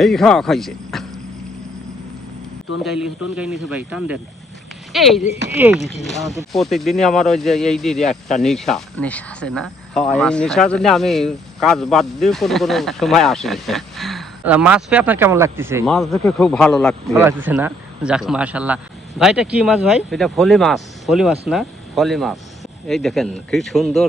সেই খাওয়া খাইছে। টোন গাই নিছে ভাই, টান দেন। আমাদের প্রতিদিনই আমার ওই যে এই দিকে একটা নেশা আছে না? এই নেশার জন্য আমি কাজ বাদ দিয়ে কোনো কোনো সময় আসি। মাছ পেয়ে আপনার কেমন লাগতেছে? মাছ দেখে খুব ভালো লাগতেছে না? যাক মাশাআল্লাহ। ভাইটা কি মাছ ভাই? এটা ফলি মাছ। ফলি মাছ না? ফলি মাছ। এই দেখেন কি সুন্দর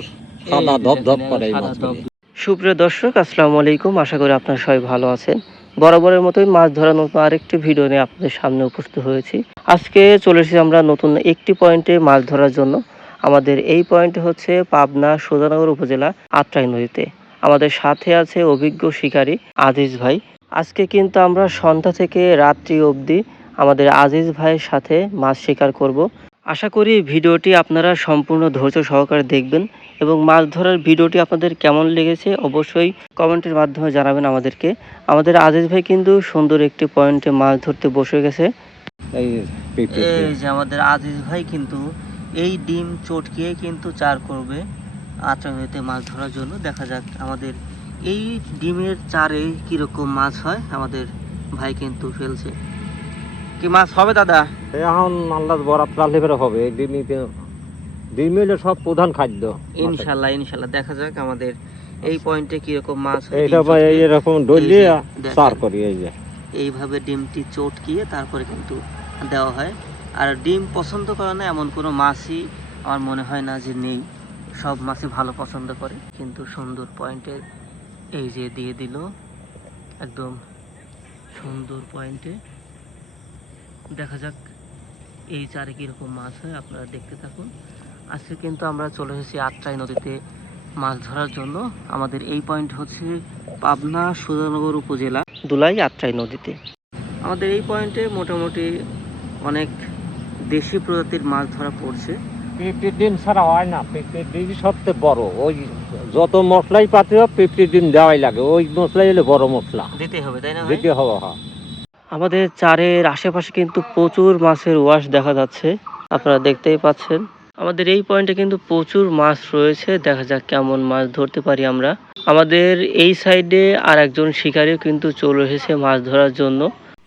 সাদা ধবধব করে এই মাছগুলি। সুপ্রিয় দর্শক, আসসালামু আলাইকুম। আশা করি আপনারা সবাই ভালো আছেন। বরাবরের মতোই মাছ ধরার নতুন আরেকটি ভিডিও নিয়ে আপনাদের সামনে উপস্থিত হয়েছি। আজকে চলে এসেছি আমরা নতুন একটি পয়েন্টে মাছ ধরার জন্য। আমাদের এই পয়েন্ট হচ্ছে পাবনা সুজানগর উপজেলা আত্রাই নদীতে। আমাদের সাথে আছে অভিজ্ঞ শিকারী আজিজ ভাই। আজকে কিন্তু আমরা সন্ধ্যা থেকে রাত্রি অবধি আমাদের আজিজ ভাইয়ের সাথে মাছ শিকার করব। আশা করি ভিডিওটি আপনারা সম্পূর্ণ ধৈর্য সহকারে দেখবেন এবং মাছ ধরার ভিডিওটি আপনাদের কেমন লেগেছে অবশ্যই কমেন্টের মাধ্যমে জানাবেন আমাদেরকে। আমাদের আজিজ ভাই কিন্তু সুন্দর একটি পয়েন্টে মাছ ধরতে বসে গেছে। এই যে আমাদের আজিজ ভাই কিন্তু এই ডিম চটকিয়ে কিন্তু চার করবে আত্রাই নদীতে মাছ ধরার জন্য। দেখা যাক আমাদের এই ডিমের চারে কিরকম মাছ হয়। আমাদের ভাই কিন্তু ফেলছে। কি মাছ হবে দাদা? এখন আল্লাহ বরাত লালিবের হবে। এই ডিম হলো সব প্রধান খাদ্য। ইনশাআল্লাহ দেখা যাক আমাদের এই পয়েন্টে কিরকম মাছ হয়। এইটা ভাই এরকম ডলিয়ে চার করি এই যে এইভাবে ডিমটি চটকিয়ে তারপরে কিন্তু দেওয়া হয়। আর ডিম পছন্দ করে না এমন কোনো মাছই আমার মনে হয় না যে নেই। সব মাছই ভালো পছন্দ করে। কিন্তু সুন্দর পয়েন্টে এই যে দিয়ে দিল, একদম সুন্দর পয়েন্টে। দেখা যাক এই চারে কীরকম মাছ হয়, আপনারা দেখতে থাকুন। আজকে কিন্তু আমরা চলে এসেছি আত্রাই নদীতে মাছ ধরার জন্য। আমাদের এই পয়েন্ট হচ্ছে পাবনা সুজানগর উপজেলা দুলাই আত্রাই নদীতে। আমাদের এই পয়েন্টে মোটামুটি অনেক দেশি প্রজাতির মাছ ধরা পড়ছে। পিঁপড়ির ডিম ছাড়া হয় না। পিঁপড়ির ডিম সবচেয়ে বড়। ওই যত মশলাই পাতি হোক পিঁপড়ির ডিম দেওয়াই লাগে। ওই মশলাই হলে বড় মশলা দিতে হবে, তাই না? দিতে হবে। হ্যাঁ, আমাদের চারের আশেপাশে কিন্তু প্রচুর মাছের ওয়াশ দেখা যাচ্ছে, আপনারা দেখতেই পাচ্ছেন। আমাদের এই পয়েন্টে কিন্তু প্রচুর মাছ রয়েছে। দেখা যাক কেমন মাছ ধরতে পারি আমরা। আমাদের এই সাইডে আর একজন শিকারীও কিন্তু চলে এসেছে মাছ ধরার জন্য।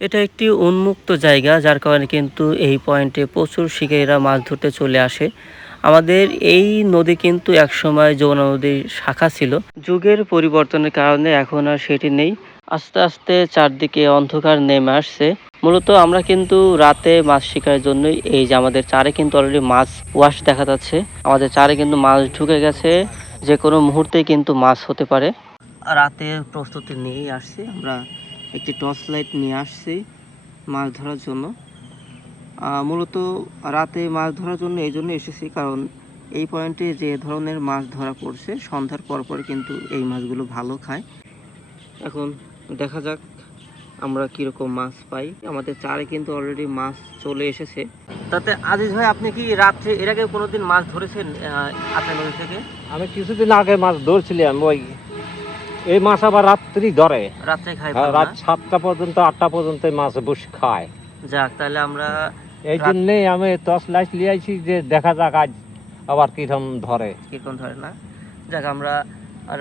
এটা একটি উন্মুক্ত জায়গা, যার কারণে কিন্তু এই পয়েন্টে প্রচুর শিকারীরা মাছ ধরতে চলে আসে। আমাদের এই নদী কিন্তু একসময় যমুনা নদীর শাখা ছিল। যুগের পরিবর্তনের কারণে এখন আর সেটি নেই। আস্তে আস্তে চারদিকে অন্ধকার নেমে আসছে। মূলত আমরা কিন্তু রাতে মাছ শিকারের জন্যই এই যে আমাদের চারে কিন্তু অলরেডি মাছ ওয়াশ দেখা যাচ্ছে। আমাদের চারে কিন্তু মাছ ঢুকে গেছে, যে কোনো মুহূর্তেই কিন্তু মাছ হতে পারে। রাতে প্রস্তুতি নিয়েই আসছি আমরা, একটি টর্চ লাইট নিয়ে আসছি মাছ ধরার জন্য। মূলত রাতে মাছ ধরার জন্য এই জন্য এসেছি, কারণ এই পয়েন্টে যে ধরনের মাছ ধরা পড়ছে সন্ধ্যার পর কিন্তু এই মাছগুলো ভালো খায়। এখন দেখা যাক আমরা কিরকম মাছ পাই। আমাদের চারে কিন্তু অলরেডি মাছ চলে এসেছে। তাতে আজিজ ভাই, আপনি কি রাত্রে এর আগে কোনোদিন মাছ ধরেছেন আত্রাই নদী থেকে? আমি কিছুদিন আগে মাছ ধরছিলাম। ওই এই মাছ আবার রাত্রি ধরে, রাত্রে খাই, রাত 7টা পর্যন্ত 8টা পর্যন্ত মাছ বসে খায়। যাক, তাহলে আমরা এই জন্যই আমি টর্চ লাইট নিয়ে আইছি যে দেখা যাক আজ আবার কিরকম ধরে না। যাক, আমরা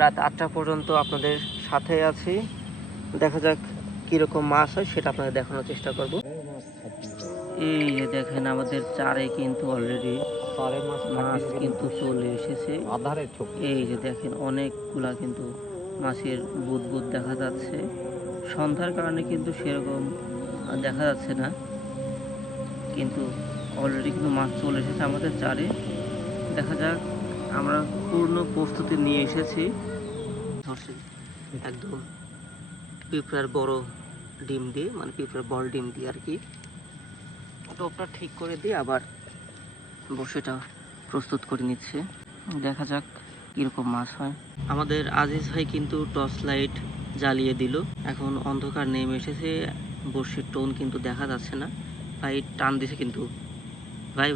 রাত 8টা পর্যন্ত আপনাদের সাথে আছি। দেখা যাক কিরকম মাছ হয় সেটা আপনাদের দেখানোর চেষ্টা করব। এই যে দেখেন আমাদের চারে কিন্তু অলরেডি মাছ কিন্তু চলে এসেছে। এই যে দেখেন অনেকগুলা কিন্তু মাছের বুদবুদ দেখা যাচ্ছে। সন্ধ্যার কারণে কিন্তু সেরকম দেখা যাচ্ছে না, কিন্তু অলরেডি কিন্তু মাছ চলে এসেছে আমাদের চারে। দেখা যাক, আমরা পূর্ণ প্রস্তুতি নিয়ে এসেছি। একদম পিঁপড়ার বড় ডিম দিয়ে, মানে পিঁপড়ার বল ডিম দিয়ে আর কি। টোপটা ঠিক করে দিয়ে আবার বসেটা প্রস্তুত করে নিচ্ছে। দেখা যাক কীরকম মাছ হয়। আমাদের আজিজ ভাই কিন্তু টর্চ লাইট জ্বালিয়ে দিল। এখন অন্ধকার নেমে এসেছে, বর্ষির টোন কিন্তু দেখা যাচ্ছে না। ভাই টান দিছে কিন্তু, ভাই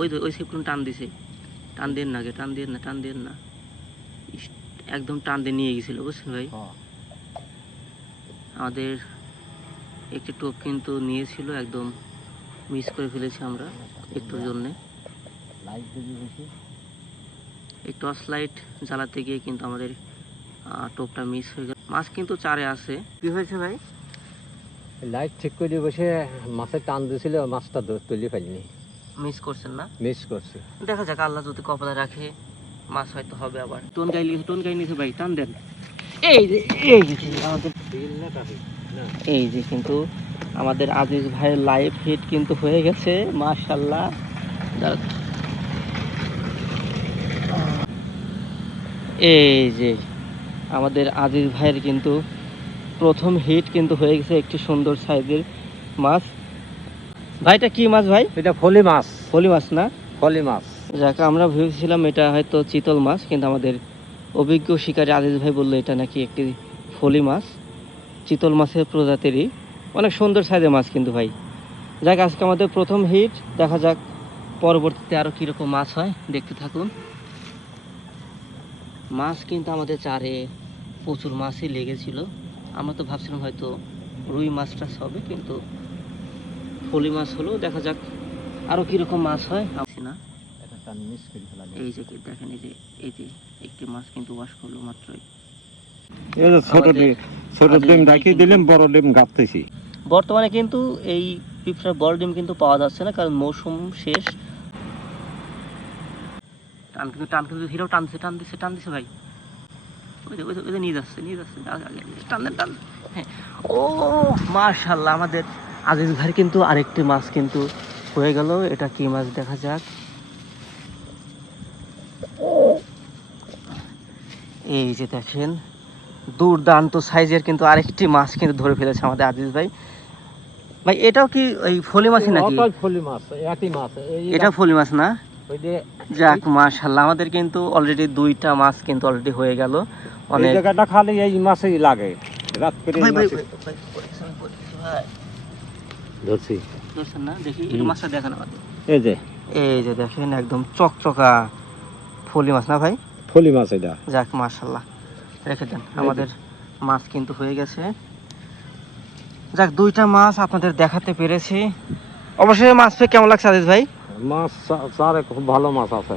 ওই সিপটুন টান দিছে। টান দেন না, টান দেন না। একদম টান দিয়ে নিয়ে গেছিল, বুঝছেন ভাই। আমাদের একটি টোপ কিন্তু নিয়েছিল, একদম মিস করে ফেলেছি আমরা একটুর জন্যে। এই টর্চ লাইট জ্বালাতে গিয়ে কিন্তু আমাদের টোপটা মিস হয়ে গেল। মাছ কিন্তু চারে আছে। কি হয়েছে ভাই? লাইট ঠিক করে বসে মাছের টান দিয়েছিল, মাছটা তুলে ফেলিনি, মিস করছেন না? মিস করছি। দেখা যাক, আল্লাহ যদি কপালে রাখে মাছ হয়তো হবে আবার। টোন গাই নিয়েছে ভাই, টান দেন। এই যে আমাদের এই যে কিন্তু আমাদের আজিজ ভাইয়ের লাইভ হিট কিন্তু হয়ে গেছে মাশাআল্লাহ। এই যে আমাদের আজিজ ভাইয়ের কিন্তু প্রথম হিট কিন্তু হয়ে গেছে একটি সুন্দর সাইজের মাছ। ভাইটা কি মাছ ভাই? এটা ফলি মাছ। ফলি মাছ না? ফলি মাছ। যাক, আমরা ভেবেছিলাম এটা হয়তো চিতল মাছ, কিন্তু আমাদের অভিজ্ঞ শিকারী আজিজ ভাই বললো এটা নাকি একটি ফলি মাছ, চিতল মাছের প্রজাতিরই, অনেক সুন্দর সাইজের মাছ কিন্তু ভাই। যাক, আজকে আমাদের প্রথম হিট, দেখা যাক পরবর্তীতে আরও কীরকম মাছ হয়, দেখতে থাকুন। মাছ কিন্তু আমাদের চারে প্রচুর মাছই লেগেছিল। আমরা তো ভাবছিলাম হয়তো রুই মাছ টাছ হবে, কিন্তু ফলি মাছ হলো। দেখা যাক আরও কীরকম মাছ হয় না। এই যে দেখেন, এই যে একটি মাছ কিন্তু ওয়াশ করলো মাত্রই। ছোট ডিম রাখিয়ে দিলাম, বড় ডিম গাঁথতেছি। বর্তমানে কিন্তু এই পিঁপড়ার বড় ডিম কিন্তু পাওয়া যাচ্ছে না, কারণ মৌসুম শেষ। টান কিন্তু হিরো টান দিছে ভাই। ওই যে নিয়ে যাচ্ছে টান হ্যাঁ। ও মাশাআল্লাহ, আমাদের আজিজ ভাই কিন্তু আরেকটি মাছ কিন্তু হয়ে গেল। এটা কি মাছ দেখা যাক। এই যে দেখেন, দুর্দান্ত সাইজের কিন্তু আরেকটি মাছ কিন্তু ধরে ফেলেছে আমাদের আজিজ ভাই। ভাই এটাও কি ওই ফলি মাছই নাকি? ফলি মাছ, একই মাছ। এটা ফলি মাছ না? যাক মাশাআল্লাহ, আমাদের কিন্তু অলরেডি দুইটা মাছ কিন্তু অলরেডি হয়ে গেল। অনেক জায়গাটা খালি এই মাছই লাগে। রাত করে ধরছি, ধরছেন না? দেখি এই মাছটা দেখেন আমাদের। এই যে দেখেন, একদম চকচকা ফলি মাছ না ভাই? ফলি মাছ এটা। যাক মাশাআল্লাহ, রেখে দেন। আমাদের মাছ কিন্তু হয়ে গেছে। যাক, দুইটা মাছ আপনাদের দেখাতে পেরেছি। অবশ্যই মাছ পেয়ে কেমন লাগছে আজিজ ভাই? মাছ চারে খুব ভালো মাছ আছে।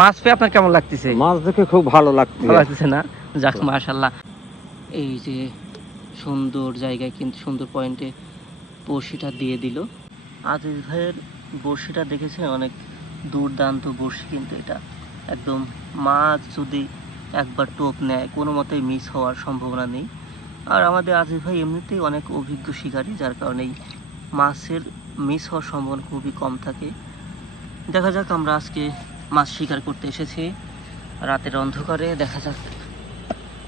মাছ পেয়ে আপনার কেমন লাগতেছে? মাছ দেখে খুব ভালো লাগতেছে না? যাক মাশাআল্লাহ, এই যে সুন্দর জায়গায় কিন্তু সুন্দর পয়েন্টে বড়শিটা দিয়ে দিল। আজিজ ভাইয়ের বড়শিটা দেখেছেন, অনেক দুর্দান্ত বড়শি কিন্তু এটা। একদম মাছ যদি একবার টোপ নেয় কোনো মতেই মিস হওয়ার সম্ভাবনা নেই। আর আমাদের আজিজ ভাই এমনিতেই অনেক অভিজ্ঞ শিকারী, যার কারণে মাছের মিস হওয়ার সম্ভাবনা খুবই কম থাকে। দেখা যাক, আমরা আজকে মাছ শিকার করতে এসেছি রাতের অন্ধকারে। দেখা যাক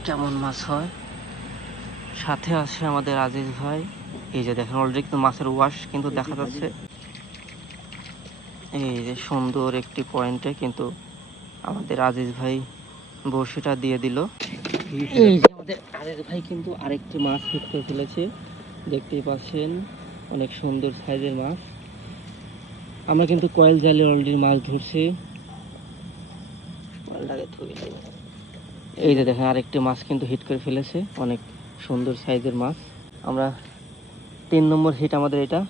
কেমন মাছ হয়। সাথে আছে আমাদের আজিজ ভাই। এই যে দেখেন, অলরেডি কিন্তু মাছের ওয়াশ কিন্তু দেখা যাচ্ছে। এই যে সুন্দর একটি পয়েন্টে কিন্তু আমাদের আজিজ ভাই বড়শিটা দিয়ে দিল। এই যে আমাদের আজিজ ভাই কিন্তু আরেকটি মাছ হিট করে ফেলেছে, দেখতেই পাচ্ছেন, অনেক সুন্দর সাইজের মাছ। আমরা কিন্তু কয়েল জালে অলরেডি মাছ ধরছি। এই যে দেখেন, আরেকটি মাছ কিন্তু হিট করে ফেলেছে, অনেক সুন্দর সাইজের মাছ। আমরা 3 নম্বর হিট আমাদের এটা,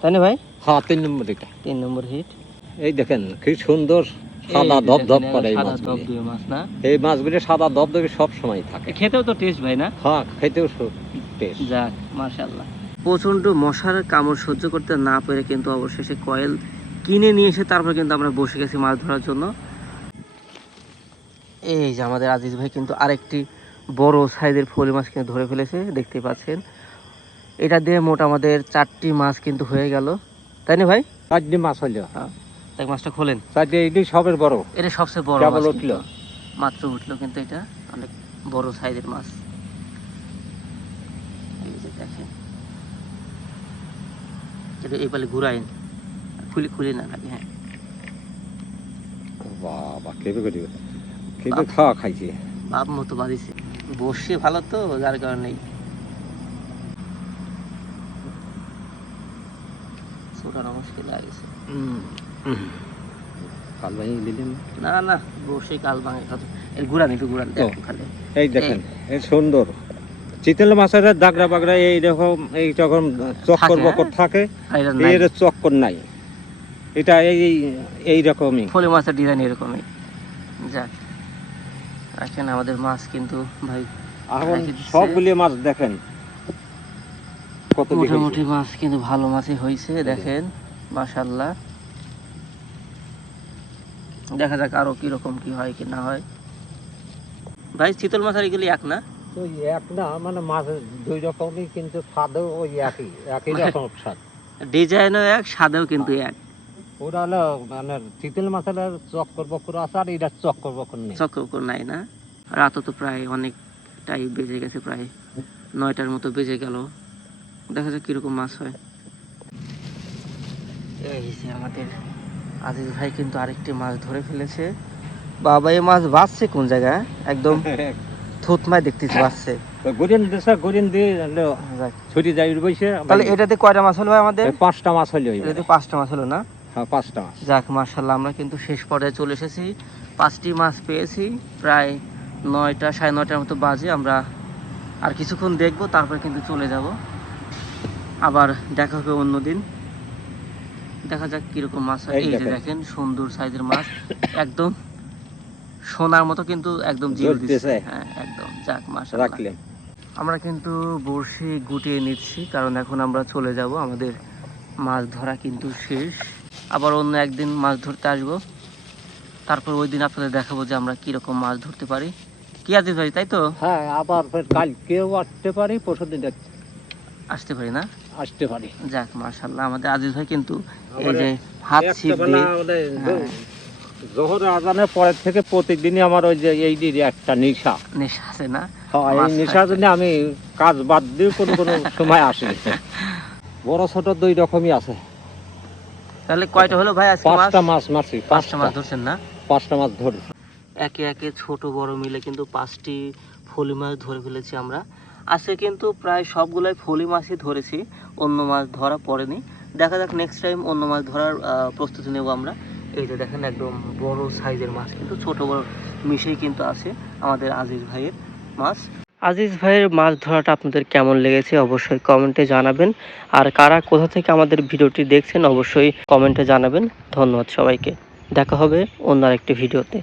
তাই না ভাই? হ্যাঁ, 3 নম্বর এটা। 3 নম্বর হিট। এই দেখেন কি সুন্দর সাদা ধবধব করে এই মাছ না? এই মাছগুলো সাদা ধবধবে সব সময় থাকে। খেতেও তো টেস্ট ভাই না? হ্যাঁ, খেতেও টেস্ট। যাক মাশাআল্লাহ। প্রচন্ড মশার কামড় সহ্য করতে না পেরে কিন্তু অবশেষে কয়েল কিনে নিয়ে এসে তারপর কিন্তু আমরা বসে গেছি মাছ ধরার জন্য। এই যে আমাদের আজিজ ভাই কিন্তু আরেকটি বড় সাইজের ফলি মাছ কিন্তু ধরে ফেলেছে, দেখতে পাচ্ছেন। এটা দিয়ে মোট আমাদের 4টি মাছ কিন্তু হয়ে গেল, তাই না ভাই? 4টি মাছ হইল। হ্যাঁ, এক মাছটা খোলেন। 4টি, এটাই সবের বড়। এটা সবচেয়ে বড় মাছ উঠলো, মাত্র উঠলো, কিন্তু এটা অনেক বড় সাইজের মাছ। এই যে দেখেন, এটা এই পালে ঘুরাইন, খুলে না লাগে। হ্যাঁ বাবা, কেবে খাওয়া খাইছে, বাপ মতো বাঁধিছে। বসে ভালো তো, যার কারণে ছোটানো মুশকিল লাগছে। কাল ভাঙিয়ে দিলেন না না, বসে কাল ভাঙে খাতো। এর ঘুরান, একটু ঘুরান খালে। এই দেখেন, এই সুন্দর চিতল মাছের দাগড়া বাগড়া এইরকম, এই যখন চক্কর বকর থাকে, এর চক্কর নাই। এটা এইরকমই ফলি মাছের ডিজাইন এরকমই। যাক, আসেন আমাদের মাছ কিন্তু ভাই এখন সবগুলি মাছ দেখেন কত মোটামুটি মাছ কিন্তু ভালো মাছই হয়েছে দেখেন মাশাআল্লাহ। দেখা যাক আরো কিরকম কি হয় কি না হয়। ভাই চিতল মাছ আর এগুলি এক না? তো এক না, মানে মাছ দুই রকমই, কিন্তু স্বাদও ওই একই রকম স্বাদ। ডিজাইনও এক, স্বাদেও কিন্তু এক। ওরা হলো মানে চিতল মাছের চক্কর বক্কর আছে, আর এটা চক্কর বক্কর নেই। চক্কর নাই না? রাতও তো প্রায় অনেকটাই বেজে গেছে, প্রায় 9টার মতো বেজে গেল। দেখা যাক কিরকম মাছ হয়। এই যে আমাদের আজিজ ভাই কিন্তু আরেকটি মাছ ধরে ফেলেছে। বাবা এই মাছ বাঁচছে কোন জায়গায়, একদম থুতমায় দেখতেছি বাঁচছে। গরিন দিয়ে ছুটি যাই বসে। তাহলে এটাতে কয়টা মাছ হলো ভাই আমাদের? 5টা মাছ হলো। এটাতে 5টা মাছ হলো না? হ্যাঁ 5টা মাছ। যাক মাশাআল্লাহ, আমরা কিন্তু শেষ পর্যায়ে চলে এসেছি। 5টি মাছ পেয়েছি। প্রায় 9টা 9:30টার মতো বাজে। আমরা আর কিছুক্ষণ দেখবো, তারপর কিন্তু চলে যাব। আবার দেখা হবে অন্যদিন। দেখা যাক কিরকম মাছ হয়। এই যে দেখেন সুন্দর সাইজের মাছ, একদম সোনার মতো কিন্তু একদম জিল দিচ্ছে। হ্যাঁ একদম। যাক মাশাআল্লাহ। আমরা কিন্তু বড়শি গুটিয়ে নিচ্ছি, কারণ এখন আমরা চলে যাব। আমাদের মাছ ধরা কিন্তু শেষ। আবার অন্য একদিন মাছ ধরতে আসবো, তারপর ওই দিন আপনাদের দেখাবো যে আমরা কিরকম মাছ ধরতে পারি। কি আজিজ ভাই, তাই তো? হ্যাঁ, আবার কালকেও আসতে পারি, পরশুদিন আসতে পারি না? আসতে পারি। যাক মাশাআল্লাহ, আমাদের আজিজ ভাই কিন্তু এই যে হাত ছিপ দিয়ে জোহরের আজানের পরের থেকে প্রতিদিনই আমার ওই যে এই একটা নেশা আছে না? এই নেশার জন্য আমি কাজ বাদ দিয়ে কোনো সময় আসি। বড় ছোট দুই রকমই আছে। তাহলে কয়টা হলো ভাই আজকে? 5টা মাছ মারছি। 5টা মাছ ধরছেন না? 5টা মাছ ধরি। একে একে ছোট বড় মিলে কিন্তু 5টি ফলি মাছ ধরে ফেলেছি আমরা আজকে। কিন্তু প্রায় সবগুলাই ফলি মাছই ধরেছি, অন্য মাছ ধরা পড়েনি। দেখা যাক নেক্সট টাইম অন্য মাছ ধরার প্রস্তুতি নেব আমরা। এই যে দেখেন একদম বড় সাইজের মাছ, কিন্তু ছোট বড় মিশেই কিন্তু আছে আমাদের আজিজ ভাইয়ের মাছ। আজিজ ভাইয়ের মাছ ধরাটা আপনাদের কেমন লেগেছে অবশ্যই কমেন্টে জানাবেন। আর কারা কোথা থেকে আমাদের ভিডিওটি দেখছেন অবশ্যই কমেন্টে জানাবেন। ধন্যবাদ সবাইকে। দেখা হবে অন্য আরেকটি ভিডিওতে।